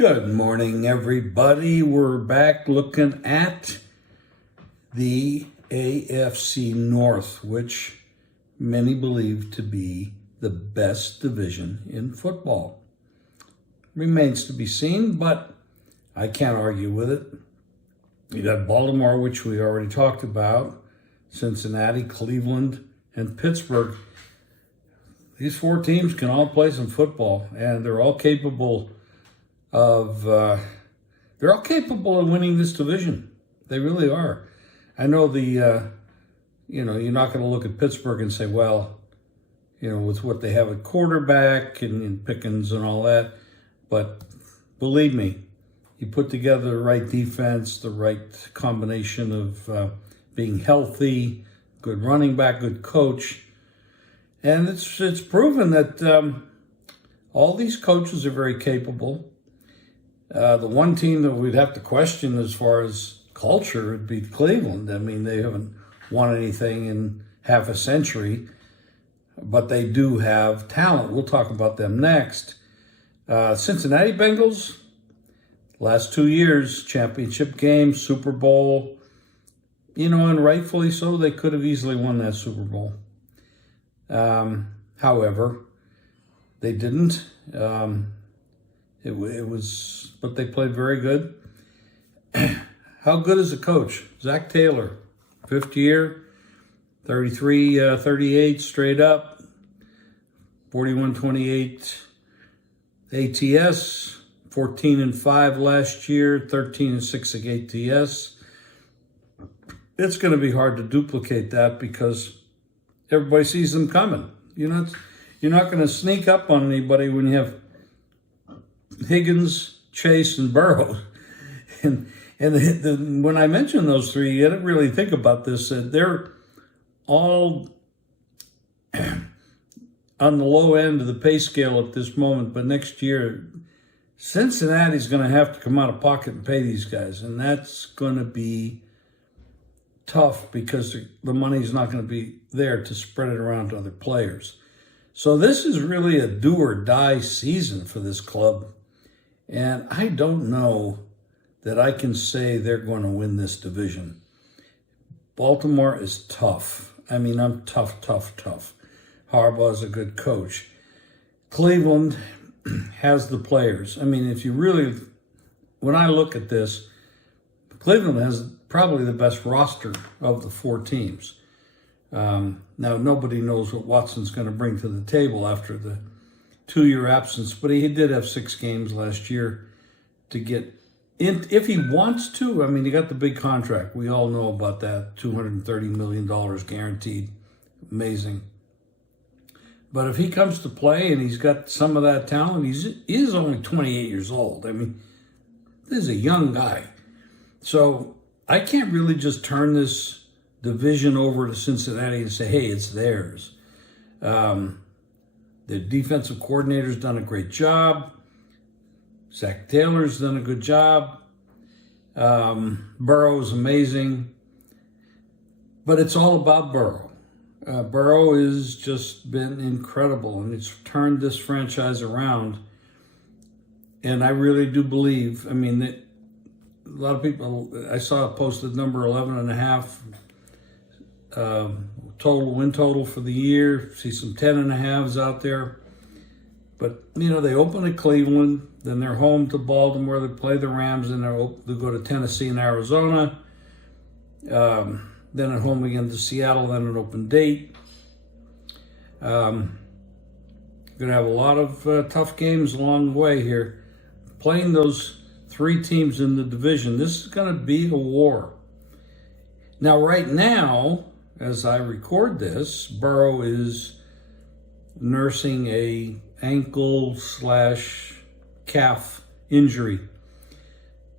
Good morning, everybody. We're back looking at the AFC North, which many believe to be the best division in football. Remains to be seen, but I can't argue with it. You got Baltimore, which we already talked about, Cincinnati, Cleveland, and Pittsburgh. These four teams can all play some football, and they're all capable of winning this division. They really are. I know you're not going to look at Pittsburgh and say, well, with what they have at quarterback and Pickens and all that, but believe me, you put together the right defense, the right combination of being healthy, good running back, good coach, and it's proven that all these coaches are very capable. The one team that we'd have to question as far as culture would be Cleveland. I mean, they haven't won anything in half a century, but they do have talent. We'll talk about them next. Cincinnati Bengals, last 2 years, championship game, Super Bowl, and rightfully so, they could have easily won that Super Bowl. However, they didn't. But they played very good. How good is a coach? Zach Taylor, fifth year, 33-38 straight up, 41-28 ATS, 14-5 last year, 13-6 ATS. It's going to be hard to duplicate that because everybody sees them coming. You're not going to sneak up on anybody when you have Higgins, Chase, and Burrow. And when I mention those three, you didn't really think about this. They're all on the low end of the pay scale at this moment, but next year, Cincinnati's going to have to come out of pocket and pay these guys, and that's going to be tough because the money's not going to be there to spread it around to other players. So this is really a do or die season for this club. And I don't know that I can say they're going to win this division. Baltimore is tough. I mean, I'm tough. Harbaugh's a good coach. Cleveland has the players. I mean, when I look at this, Cleveland has probably the best roster of the four teams. Now, nobody knows what Watson's going to bring to the table after the 2-year absence, but he did have 6 games last year to get in. If he wants to, I mean, he got the big contract. We all know about that, $230 million guaranteed. Amazing. But if he comes to play and he's got some of that talent, he is only 28 years old. I mean, this is a young guy. So I can't really just turn this division over to Cincinnati and say, hey, it's theirs. The defensive coordinator's done a great job. Zach Taylor's done a good job. Burrow's amazing. But it's all about Burrow. Burrow has just been incredible, and it's turned this franchise around. And I really do believe, a lot of people, I saw it posted number 11.5. Win total for the year. See some 10.5s out there. But, they open at Cleveland, then they're home to Baltimore, they play the Rams, and they go to Tennessee and Arizona. Then at home again to Seattle, then an open date. Going to have a lot of tough games along the way here. Playing those 3 teams in the division, this is going to be a war. Now, right now, as I record this, Burrow is nursing a ankle/calf injury.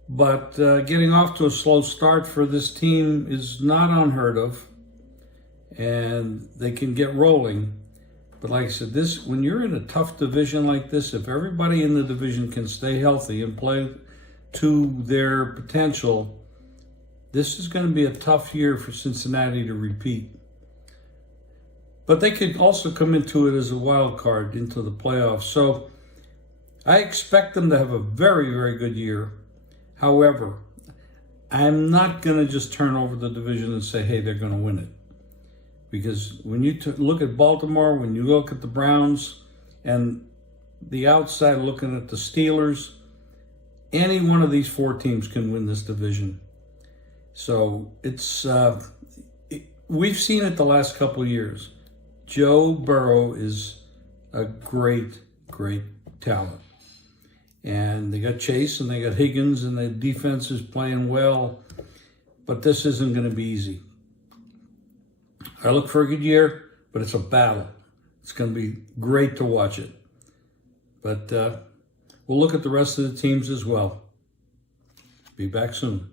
But getting off to a slow start for this team is not unheard of, and they can get rolling. But like I said, when you're in a tough division like this, if everybody in the division can stay healthy and play to their potential, this is going to be a tough year for Cincinnati to repeat. But they could also come into it as a wild card into the playoffs. So I expect them to have a very, very good year. However, I'm not going to just turn over the division and say, hey, they're going to win it. Because when you look at Baltimore, when you look at the Browns, and the outside looking at the Steelers, any one of these four teams can win this division. So we've seen it the last couple of years. Joe Burrow is a great, great talent. And they got Chase and they got Higgins and the defense is playing well. But this isn't going to be easy. I look for a good year, but it's a battle. It's going to be great to watch it. But we'll look at the rest of the teams as well. Be back soon.